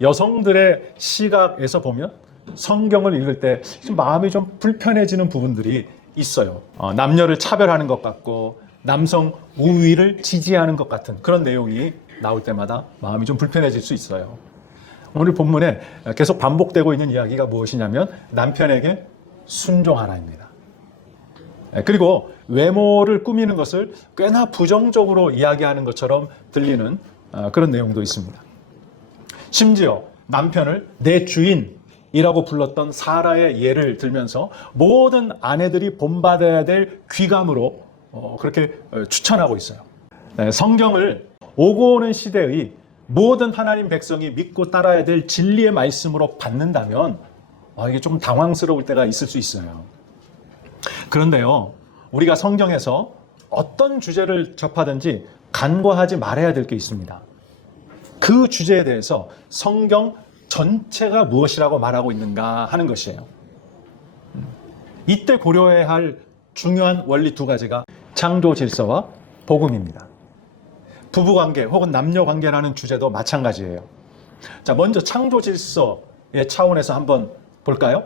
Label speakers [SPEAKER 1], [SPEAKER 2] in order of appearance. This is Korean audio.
[SPEAKER 1] 여성들의 시각에서 보면 성경을 읽을 때 좀 마음이 좀 불편해지는 부분들이 있어요. 어, 남녀를 차별하는 것 같고 남성 우위를 지지하는 것 같은 그런 내용이 나올 때마다 마음이 좀 불편해질 수 있어요. 오늘 본문에 계속 반복되고 있는 이야기가 무엇이냐면 남편에게 순종하라입니다. 예, 그리고 외모를 꾸미는 것을 꽤나 부정적으로 이야기하는 것처럼 들리는 어, 그런 내용도 있습니다. 심지어 남편을 내 주인이라고 불렀던 사라의 예를 들면서 모든 아내들이 본받아야 될 귀감으로 어, 그렇게 어, 추천하고 있어요. 네, 성경을 오고 오는 시대의 모든 하나님 백성이 믿고 따라야 될 진리의 말씀으로 받는다면 아, 이게 좀 당황스러울 때가 있을 수 있어요. 그런데요, 우리가 성경에서 어떤 주제를 접하든지 간과하지 말아야 될 게 있습니다. 그 주제에 대해서 성경 전체가 무엇이라고 말하고 있는가 하는 것이에요. 음. 이때 고려해야 할 중요한 원리 두 가지가 창조 질서와 복음입니다. 부부 관계 혹은 남녀 관계라는 주제도 마찬가지예요. 자, 먼저 창조 질서의 차원에서 한번 볼까요?